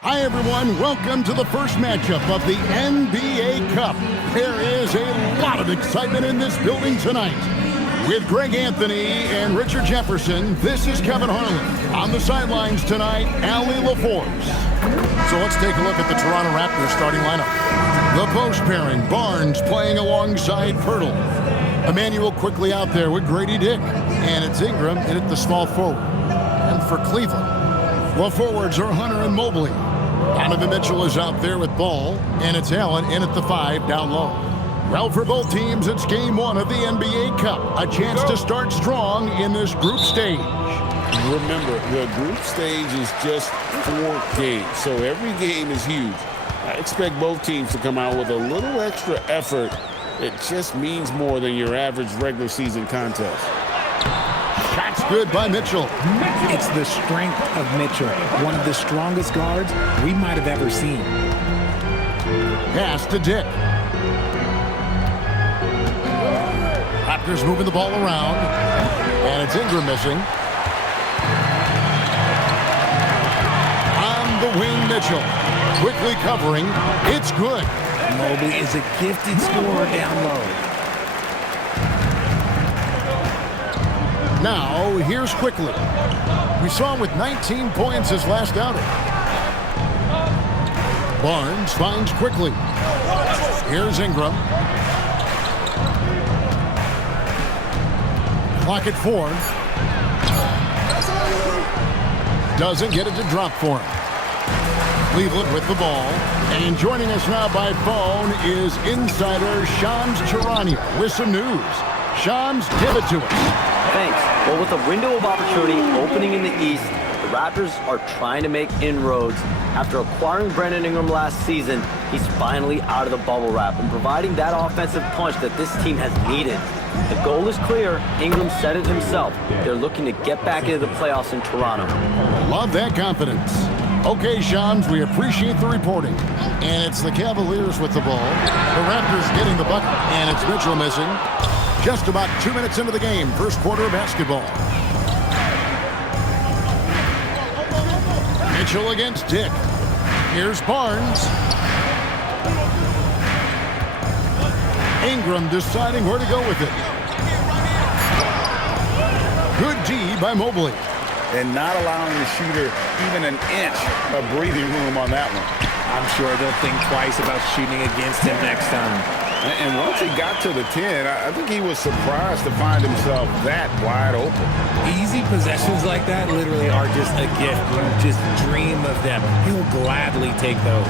Hi, everyone. Welcome to the first matchup of the NBA Cup. There is a lot of excitement in this building tonight. With Greg Anthony and Richard Jefferson, this is Kevin Harlan. On the sidelines tonight, Allie LaForce. So let's take a look at the Toronto Raptors starting lineup. The post pairing, Barnes playing alongside Pirtle. Emmanuel quickly out there with Grady Dick. And it's Ingram in at the small forward. And for Cleveland, the forwards are Hunter and Mobley. Donovan Mitchell is out there with Ball, and it's Allen in at the 5 down low. Well, for both teams, it's game 1 of the NBA Cup. A chance to start strong in this group stage. Remember, the group stage is just 4 games, so every game is huge. I expect both teams to come out with a little extra effort. It just means more than your average regular season contest. Shots good by Mitchell. It's the strength of Mitchell, one of the strongest guards we might have ever seen. Pass to Dick. Raptors moving the ball around, and it's Ingram missing. On the wing, Mitchell. Quickly covering. It's good. Mobley is a gifted scorer down low. Now, here's Quickly. We saw him with 19 points his last outing. Barnes finds Quickly. Here's Ingram. Clock at 4. Doesn't get it to drop for him. Cleveland with the ball. And joining us now by phone is insider Shams Charania with some news. Shams, give it to us. Thanks. Well, with a window of opportunity opening in the East, the Raptors are trying to make inroads. After acquiring Brandon Ingram last season, he's finally out of the bubble wrap and providing that offensive punch that this team has needed. The goal is clear. Ingram said it himself. They're looking to get back into the playoffs in Toronto. Love that confidence. Okay, Shams, we appreciate the reporting. And it's the Cavaliers with the ball. The Raptors getting the bucket, and it's Mitchell missing. Just about 2 minutes into the game, first quarter of basketball. Mitchell against Dick. Here's Barnes. Ingram deciding where to go with it. Good D by Mobley. And not allowing the shooter even an inch of breathing room on that one. I'm sure they'll think twice about shooting against him next time. And once he got to the 10, I think he was surprised to find himself that wide open. Easy possessions like that literally are just a gift. You just dream of them. He'll gladly take those.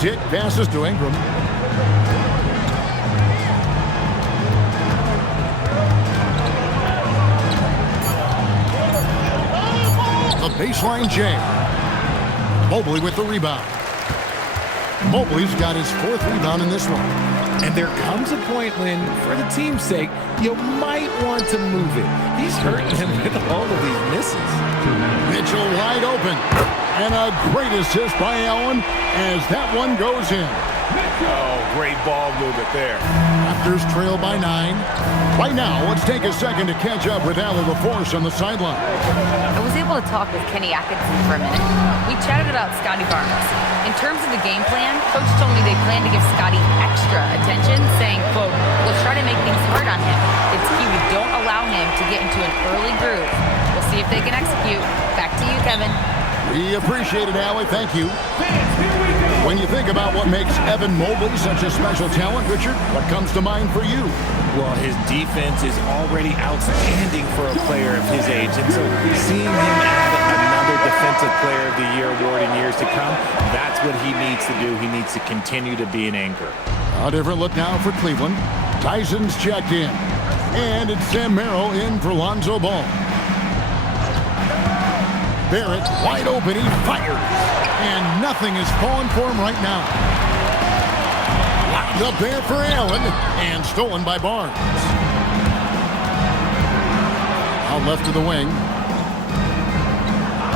Dick passes to Ingram. The baseline jam. Mobley with the rebound. Mobley's got his 4th rebound in this one. And there comes a point when, for the team's sake, you might want to move it. He's hurting him with all of these misses. Mitchell wide open. And a great assist by Allen as that one goes in. Oh, great ball movement there. Raptors trail by 9. Right now, let's take a second to catch up with Allie LaForce on the sideline. I was able to talk with Kenny Atkinson for a minute. We chatted about Scotty Barnes. In terms of the game plan, Coach told me they plan to give Scotty extra attention, saying, quote, "We'll try to make things hard on him. It's key we don't allow him to get into an early groove. We'll see if they can execute." Back to you, Kevin. We appreciate it, Allie. Thank you. When you think about what makes Evan Mobley such a special talent, Richard, what comes to mind for you? Well, his defense is already outstanding for a player of his age. And so seeing him add another Defensive Player of the Year award in years to come, that's what he needs to do. He needs to continue to be an anchor. A different look now for Cleveland. Tyson's checked in. And it's Sam Merrill in for Lonzo Ball. Barrett wide open. He fires. And nothing is falling for him right now. Locked up there for Allen. And stolen by Barnes. Out left to the wing.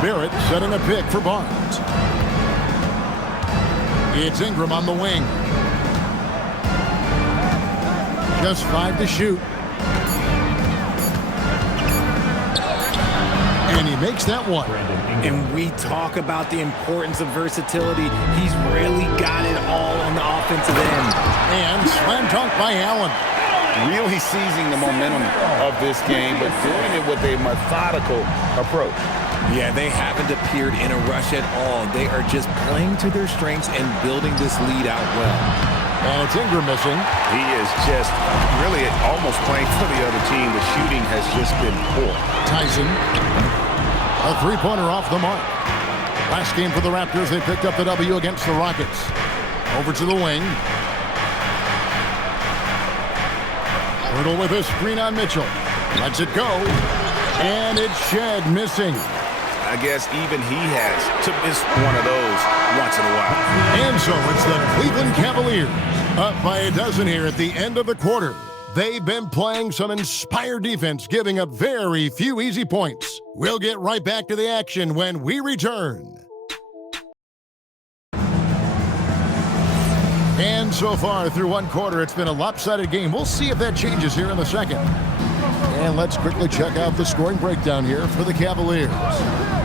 Barrett setting a pick for Barnes. It's Ingram on the wing. Just 5 to shoot. And he makes that one. And we talk about the importance of versatility. He's really got it all on the offensive end. And slam dunk by Allen. Really seizing the momentum of this game, but doing it with a methodical approach. Yeah, they haven't appeared in a rush at all. They are just playing to their strengths and building this lead out well. And it's Ingram missing. He is just really almost playing for the other team. The shooting has just been poor. Tyson. A three-pointer off the mark. Last game for the Raptors, they picked up the W against the Rockets. Over to the wing. Hurdle with a screen on Mitchell. Lets it go. And it's Shed missing. I guess even he has to miss one of those once in a while. And so it's the Cleveland Cavaliers up by a dozen here at the end of the quarter. They've been playing some inspired defense, giving up very few easy points. We'll get right back to the action when we return. And so far through one quarter, it's been a lopsided game. We'll see if that changes here in the second. And let's quickly check out the scoring breakdown here for the Cavaliers.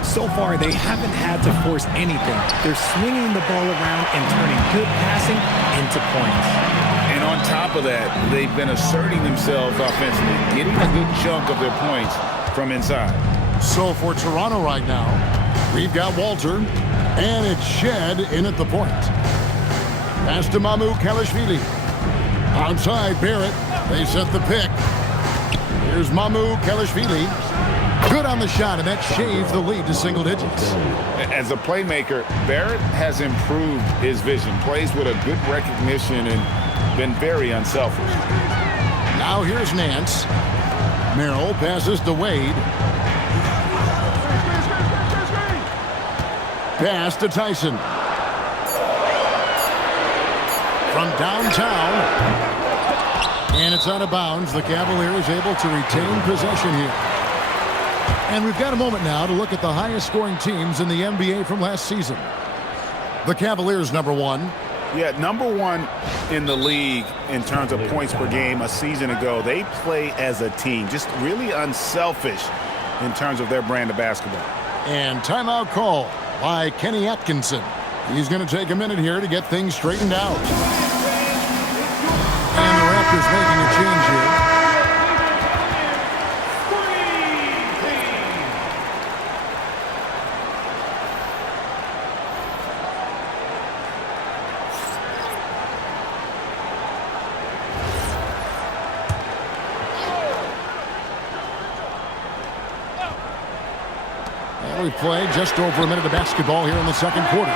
So far, they haven't had to force anything. They're swinging the ball around and turning good passing into points. And on top of that, they've been asserting themselves offensively, getting a good chunk of their points from inside. So for Toronto right now, we've got Walter, and it's Shed in at the point. Pass to Mamu Kalashvili. Outside Barrett. They set the pick. Here's Mamu Kalashvili. Good on the shot, and that shaves the lead to single digits. As a playmaker, Barrett has improved his vision, plays with a good recognition, and been very unselfish. Now here's Nance. Merrill passes to Wade. Pass to Tyson. From downtown. And it's out of bounds. The Cavaliers able to retain possession here. And we've got a moment now to look at the highest scoring teams in the NBA from last season. The Cavaliers #1. Yeah, #1 in the league in terms of points per game a season ago. They play as a team, just really unselfish in terms of their brand of basketball. And timeout call by Kenny Atkinson. He's going to take a minute here to get things straightened out. And the Raptors making a change here. And we've played just over a minute of basketball here in the second quarter.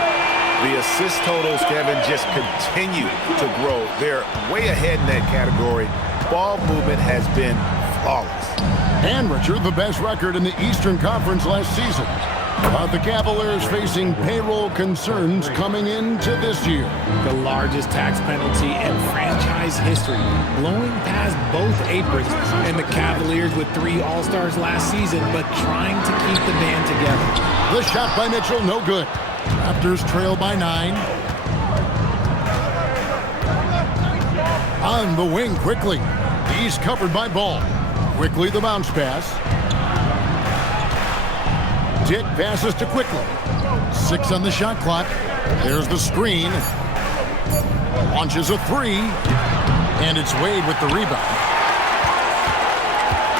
The assist totals, Kevin, just continue to grow. They're way ahead in that category. Ball movement has been flawless. And, Richard, the best record in the Eastern Conference last season. But the Cavaliers facing payroll concerns coming into this year. The largest tax penalty in franchise history, blowing past both aprons. And the Cavaliers with 3 All-Stars last season, but trying to keep the band together. The shot by Mitchell, no good. Raptors trail by 9. On the wing quickly. He's covered by Ball. Quickly the bounce pass. Dick passes to Quickly. 6 on the shot clock. There's the screen. Launches a 3. And it's Wade with the rebound.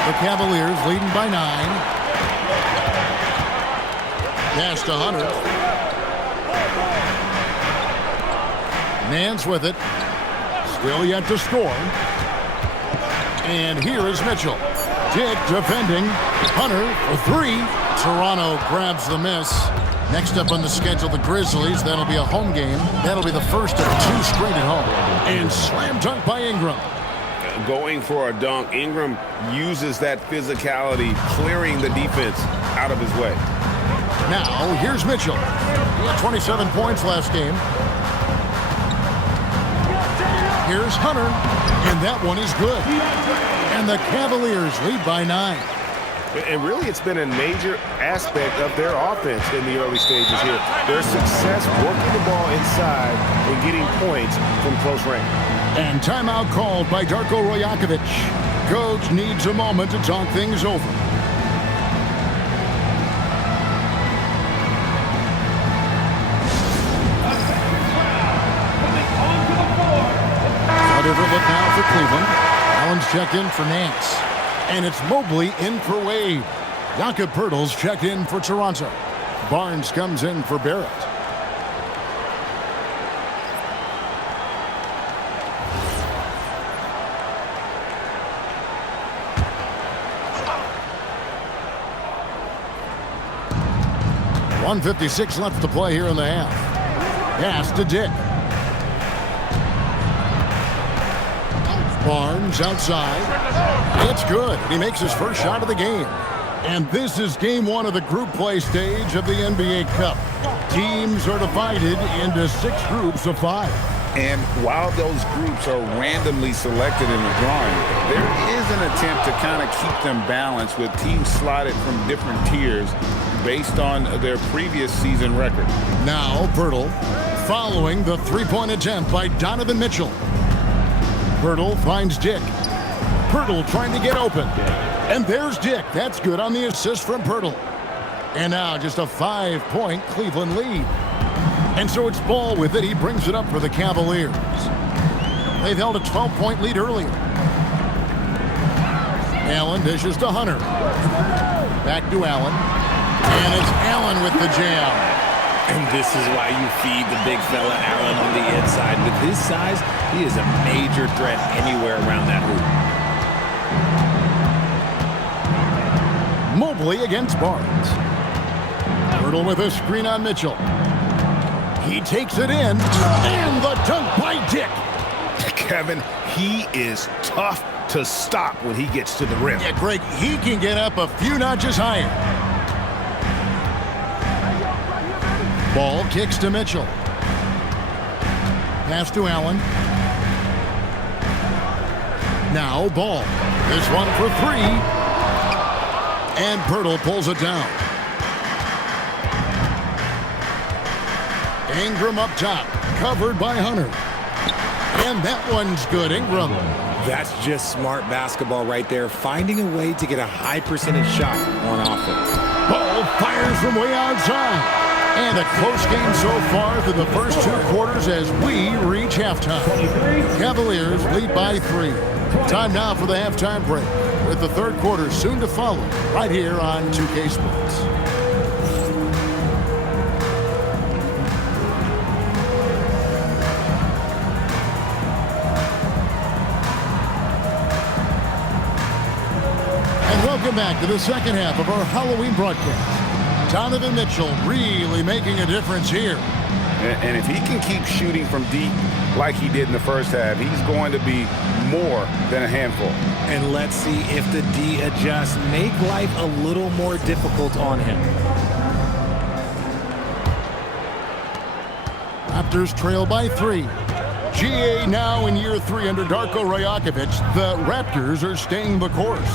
The Cavaliers leading by 9. Pass to Hunter. Nance with it. Still yet to score. And here is Mitchell. Dick defending. Hunter for 3. Toronto grabs the miss. Next up on the schedule, the Grizzlies. That'll be a home game. That'll be the first of 2 straight at home. And slam dunk by Ingram. Going for a dunk. Ingram uses that physicality, clearing the defense out of his way. Now, here's Mitchell. He had 27 points last game. Here's Hunter, and that one is good. And the Cavaliers lead by 9. And really, it's been a major aspect of their offense in the early stages here. Their success working the ball inside and getting points from close range. And timeout called by Darko Rajakovic. Coach needs a moment to talk things over. checked in for Nance. And it's Mobley in for Wade. Jakob Poeltl's checked in for Toronto. Barnes comes in for Barrett. .156 left to play here in the half. Pass to Dick. Barnes outside. It's good. He makes his first shot of the game. And this is game one of the group play stage of the NBA Cup. Teams are divided into 6 groups of 5. And while those groups are randomly selected in the drawing, there is an attempt to kind of keep them balanced with teams slotted from different tiers based on their previous season record. Now Poeltl following the three-point attempt by Donovan Mitchell. Poeltl finds Dick. Poeltl trying to get open. And there's Dick. That's good on the assist from Poeltl. And now just a 5-point Cleveland lead. And so it's Ball with it. He brings it up for the Cavaliers. They've held a 12-point lead earlier. Allen dishes to Hunter. Back to Allen. And it's Allen with the jam. And this is why you feed the big fella Allen on the inside. With his size, he is a major threat anywhere around that hoop. Mobley against Barnes. Poeltl with a screen on Mitchell. He takes it in, and the dunk by Dick. Kevin, he is tough to stop when he gets to the rim. Yeah, Greg, he can get up a few notches higher. Ball kicks to Mitchell. Pass to Allen. Now Ball. This one for 3. And Poeltl pulls it down. Ingram up top, covered by Hunter. And that one's good, Ingram. That's just smart basketball right there, finding a way to get a high percentage shot on offense. Ball fires from way outside. And a close game so far through the first 2 quarters as we reach halftime. Cavaliers lead by 3. Time now for the halftime break, with the third quarter soon to follow, right here on 2K Sports. Welcome back to the second half of our Halloween broadcast. Donovan Mitchell really making a difference here. And if he can keep shooting from deep like he did in the first half, he's going to be more than a handful. And let's see if the D adjusts, make life a little more difficult on him. Raptors trail by 3. GA now in year 3 under Darko Rajakovic. The Raptors are staying the course.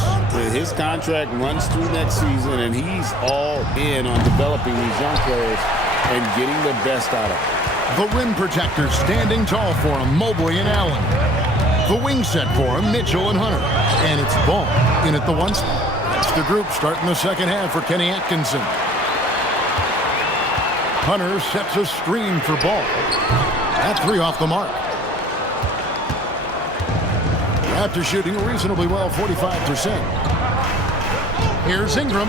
His contract runs through next season, and he's all in on developing these young players and getting the best out of them. The rim protectors standing tall for him, Mobley and Allen. The wing set for him, Mitchell and Hunter. And it's Ball in at the 1 spot. That's the group starting the second half for Kenny Atkinson. Hunter sets a screen for Ball. That 3 off the mark. After shooting reasonably well, 45%. Here's Ingram.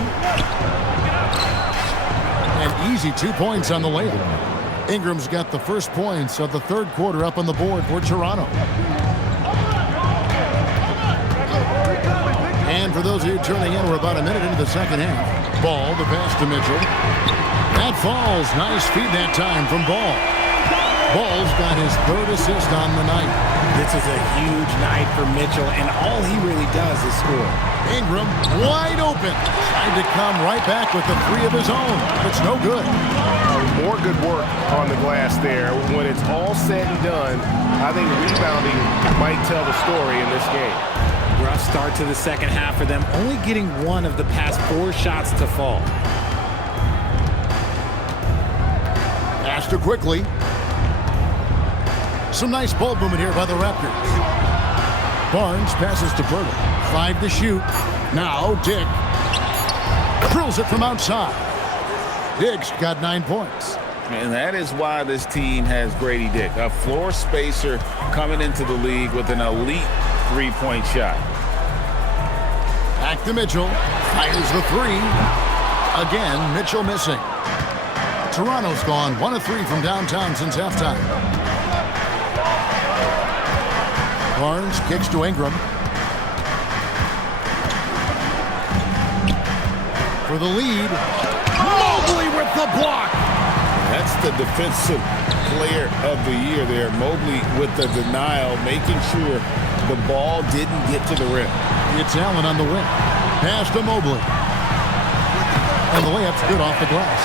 An easy 2 points on the layup. Ingram's got the first points of the third quarter up on the board for Toronto. And for those of you turning in, we're about a minute into the second half. Ball, the pass to Mitchell. That falls. Nice feed that time from Ball. Ball's got his 3rd assist on the night. This is a huge night for Mitchell, and all he really does is score. Ingram wide open. Trying to come right back with the 3 of his own, but it's no good. More good work on the glass there. When it's all said and done, I think rebounding might tell the story in this game. Rough start to the second half for them, only getting 1 of the past 4 shots to fall. Pass to quickly. Some nice ball movement here by the Raptors. Barnes passes to Poeltl. 5 to shoot. Now Dick drills it from outside. Dick's got 9 points. And that is why this team has Grady Dick, a floor spacer coming into the league with an elite 3-point shot. Back to Mitchell. Fires the three. Again, Mitchell missing. Toronto's gone 1 of 3 from downtown since halftime. Barnes kicks to Ingram. For the lead. Mobley with the block. That's the defensive player of the year there. Mobley with the denial, making sure the ball didn't get to the rim. It's Allen on the wing. Pass to Mobley. And the layup's good off the glass.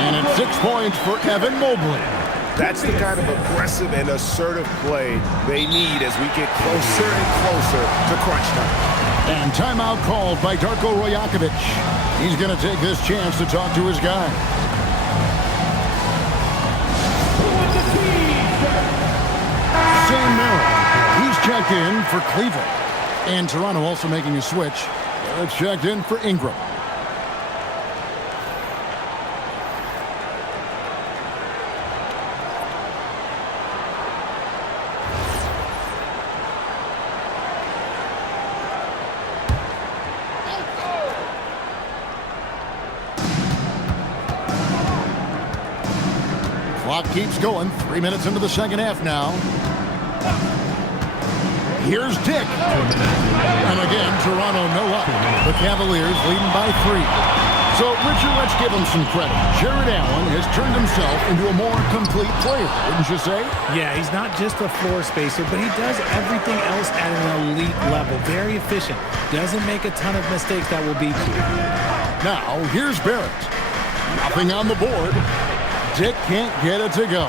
And it's 6 points for Evan Mobley. That's the kind of aggressive and assertive play they need as we get closer and closer to crunch time. And timeout called by Darko Rajakovic. He's going to take this chance to talk to his guy. Sam Merrill. He's checked in for Cleveland. And Toronto also making a switch. It's checked in for Ingram. Clock keeps going. 3 minutes into the second half now. Here's Dick. And again, Toronto no up. The Cavaliers leading by 3. So, Richard, let's give him some credit. Jared Allen has turned himself into a more complete player, wouldn't you say? Yeah, he's not just a floor spacer, but he does everything else at an elite level. Very efficient. Doesn't make a ton of mistakes that will beat you. Now, here's Barrett. Nothing on the board. Dick can't get it to go.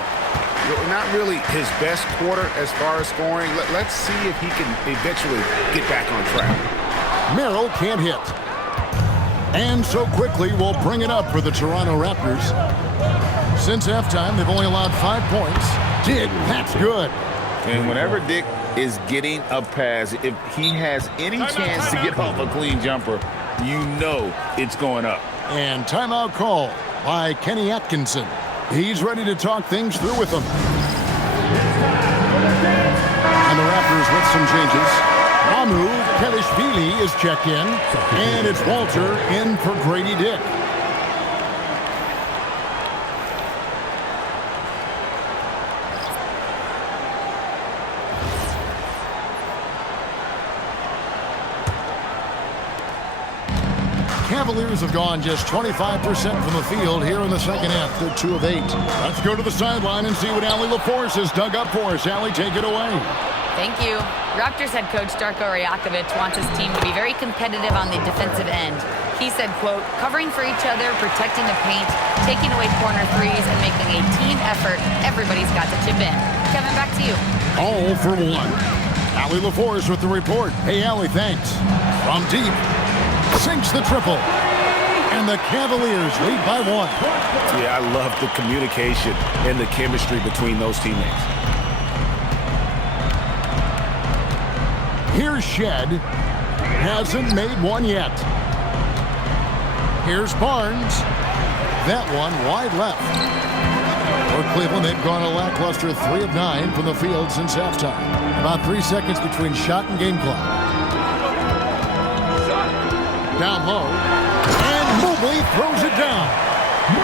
Not really his best quarter as far as scoring. Let's see if he can eventually get back on track. Merrill can't hit. And so quickly we'll bring it up for the Toronto Raptors. Since halftime, they've only allowed 5 points. Dick, that's good. And whenever Dick is getting a pass, if he has any chance to get off a clean jumper, you know it's going up. And timeout call by Kenny Atkinson. He's ready to talk things through with them. And the Raptors with some changes. Ramu Kelishvili is checked in. And it's Walter in for Grady Dick. Cavaliers have gone just 25% from the field here in the second half. They're 2 of 8. Let's go to the sideline and see what Allie LaForce has dug up for us. Allie, take it away. Thank you. Raptors head coach Darko Rajakovic wants his team to be very competitive on the defensive end. He said, quote, covering for each other, protecting the paint, taking away corner threes, and making a team effort. Everybody's got to chip in. Kevin, back to you. All for 1. Allie LaForce with the report. Hey, Allie, thanks. From deep. Sinks the triple. And the Cavaliers lead by 1. Yeah, I love the communication and the chemistry between those teammates. Here's Shed. Hasn't made one yet. Here's Barnes. That one wide left. For Cleveland, they've gone a lackluster 3 of 9 from the field since halftime. About 3 seconds between shot and game clock. Down low, and Mobley throws it down.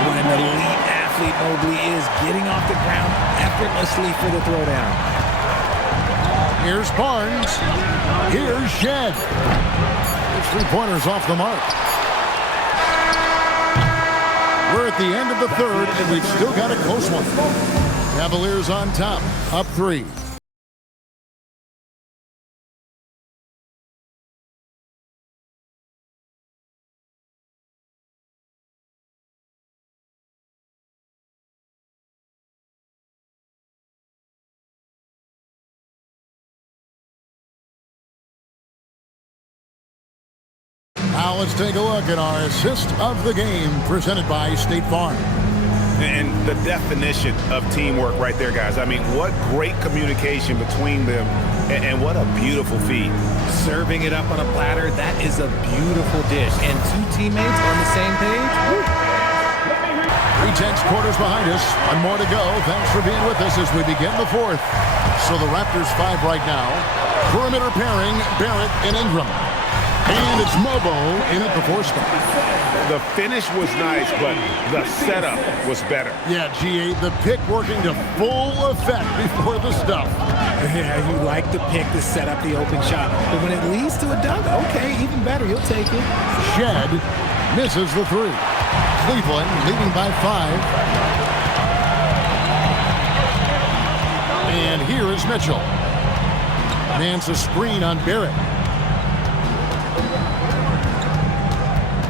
What an elite athlete Mobley is, getting off the ground effortlessly for the throwdown. Here's Barnes. Here's Shed. It's 3-pointers off the mark. We're at the end of the third, and we've still got a close one. Cavaliers on top, up 3. Now let's take a look at our assist of the game presented by State Farm. And the definition of teamwork right there, guys. I mean, what great communication between them, and what a beautiful feed. Serving it up on a platter, that is a beautiful dish. And 2 teammates on the same page. Woo. 3/10 quarters behind us. 1 more to go. Thanks for being with us as we begin the 4th. So the Raptors 5 right now. Perimeter pairing, Barrett and Ingram. And it's Mobo in at the 4 spot. The finish was nice, but the setup was better. Yeah, GA, the pick working to full effect before the stuff. Yeah, you like the pick to set up the open shot. But when it leads to a dunk, okay, even better. You'll take it. Shed misses the 3. Cleveland leading by 5. And here is Mitchell. Mans a screen on Barrett.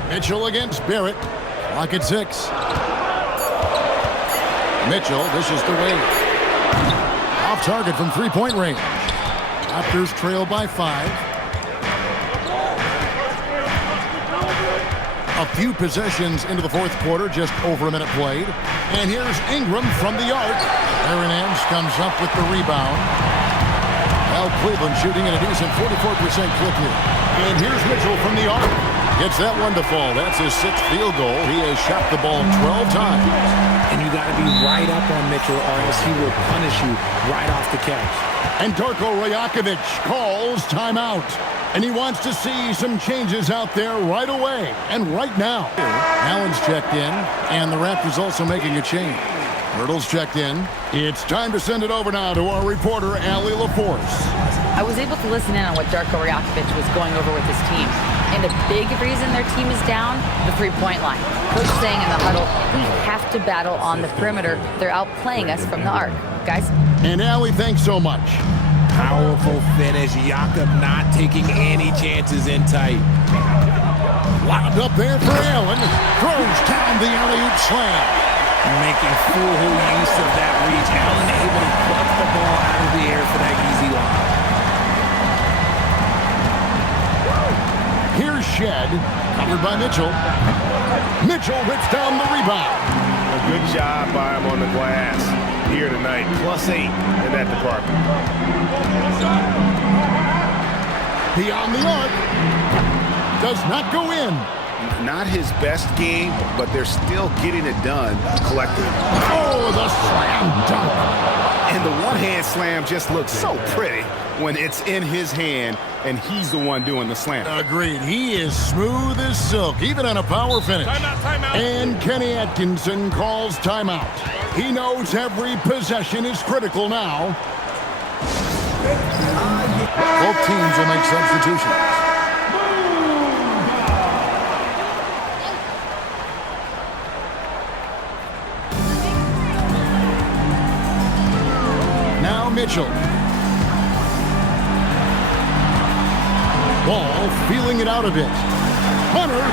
Mitchell against Barrett. Clock at 6. Mitchell dishes to Wade. Off target from 3-point range. Raptors trail by 5. A few possessions into the 4th quarter, just over a minute played. And here's Ingram from the arc. Aaron Ams comes up with the rebound. Now Cleveland shooting at a decent 44% clip here. And here's Mitchell from the arc. Gets that one to fall. That's his 6th field goal. He has shot the ball 12 times. And you got to be right up on Mitchell, or else he will punish you right off the catch. And Darko Rajakovic calls timeout. And he wants to see some changes out there right away and right now. Allen's checked in, and the Raptors also making a change. Myrtle's checked in. It's time to send it over now to our reporter, Allie LaForce. I was able to listen in on what Darko Rajakovic was going over with his team. And a big reason their team is down, the 3-point line. Coach saying in the huddle, we have to battle on the perimeter. They're outplaying us from the arc. Guys? And Allie, thanks so much. Powerful finish. Jakob not taking any chances in tight. Locked up there for Allen. Throws down the alley-oop slam. Making full use of that reach. Allen able to pluck the ball out of the air for that easy line. Here's Shed, covered by Mitchell. Mitchell rips down the rebound. A good job by him on the glass here tonight. +8 in that department. Beyond the arc. Does not go in. Not his best game, but they're still getting it done collectively. Oh, the slam dunk. And the one-hand slam just looks so pretty when it's in his hand and he's the one doing the slam. Agreed. He is smooth as silk, even on a power finish. Timeout. And Kenny Atkinson calls timeout. He knows every possession is critical now. Both teams will make substitutions. Now Mitchell. Ball feeling it out a bit. Hunter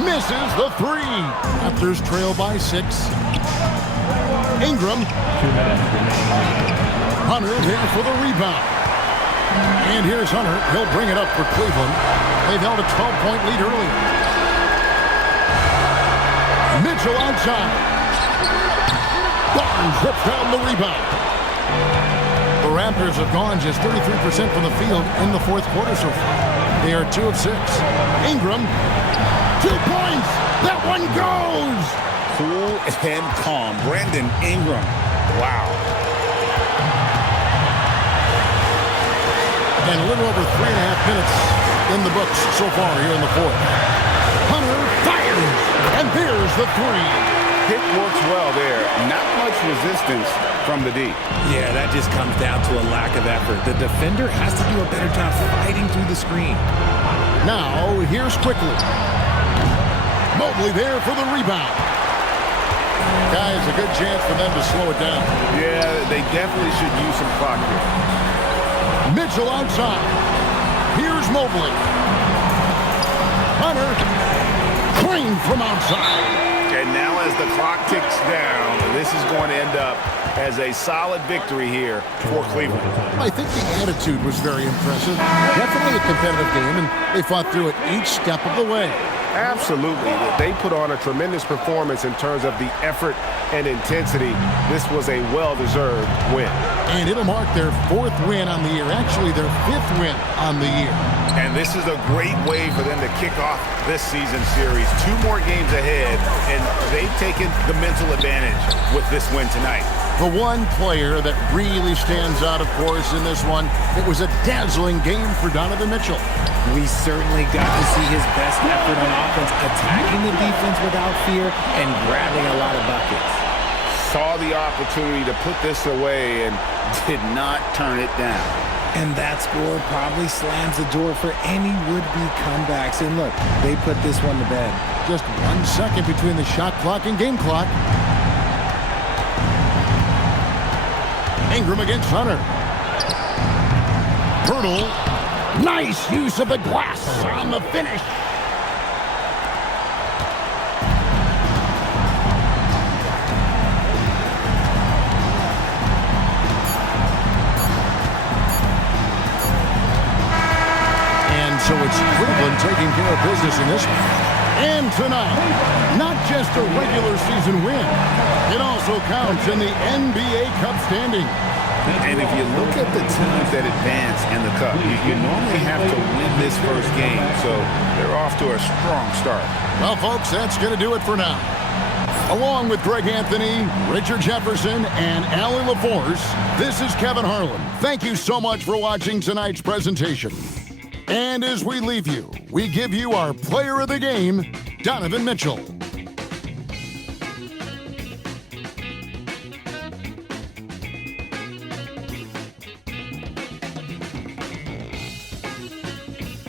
misses the 3. Raptors trail by 6. Ingram. Hunter there for the rebound. And here's Hunter. He'll bring it up for Cleveland. They've held a 12-point lead earlier. Mitchell outside. Barnes rips down the rebound. The Raptors have gone just 33% from the field in the 4th quarter so far. They are 2 of 6. Ingram, 2 points. That one goes. Cool and calm. Brandon Ingram. Wow. And a little over 3.5 minutes in the books so far here in the 4th. Hunter fires, and there's the 3. Pick works well there. Not much resistance from the D. Yeah, that just comes down to a lack of effort. The defender has to do a better job fighting through the screen. Now, here's Quickly. Mobley there for the rebound. Guys, a good chance for them to slow it down. Yeah, they definitely should use some clock here. Mitchell outside. Here's Mobley. Hunter, clean from outside. And now as the clock ticks down, this is going to end up as a solid victory here for Cleveland. I think the attitude was very impressive. Definitely a competitive game, and they fought through it each step of the way. Absolutely. They put on a tremendous performance in terms of the effort and intensity. This was a well-deserved win. And it'll mark their 4th win on the year, actually their 5th win on the year. And this is a great way for them to kick off this season series. 2 more games ahead, and they've taken the mental advantage with this win tonight. The one player that really stands out, of course, in this one, it was a dazzling game for Donovan Mitchell. We certainly got to see his best effort on offense, attacking the defense without fear and grabbing a lot of buckets. Saw the opportunity to put this away and did not turn it down. And that score probably slams the door for any would-be comebacks. And look, they put this one to bed. Just 1 second between the shot clock and game clock. Ingram against Hunter. Hurdle. Nice use of the glass on the finish. And so it's Cleveland taking care of business in this one. And tonight, not just a regular season win, it also counts in the NBA Cup standing. And if you look at the teams that advance in the Cup, you normally have to win this first game, so they're off to a strong start. Well, folks, that's going to do it for now. Along with Greg Anthony, Richard Jefferson, and Allie LaForce, this is Kevin Harlan. Thank you so much for watching tonight's presentation. And as we leave you, we give you our player of the game, Donovan Mitchell.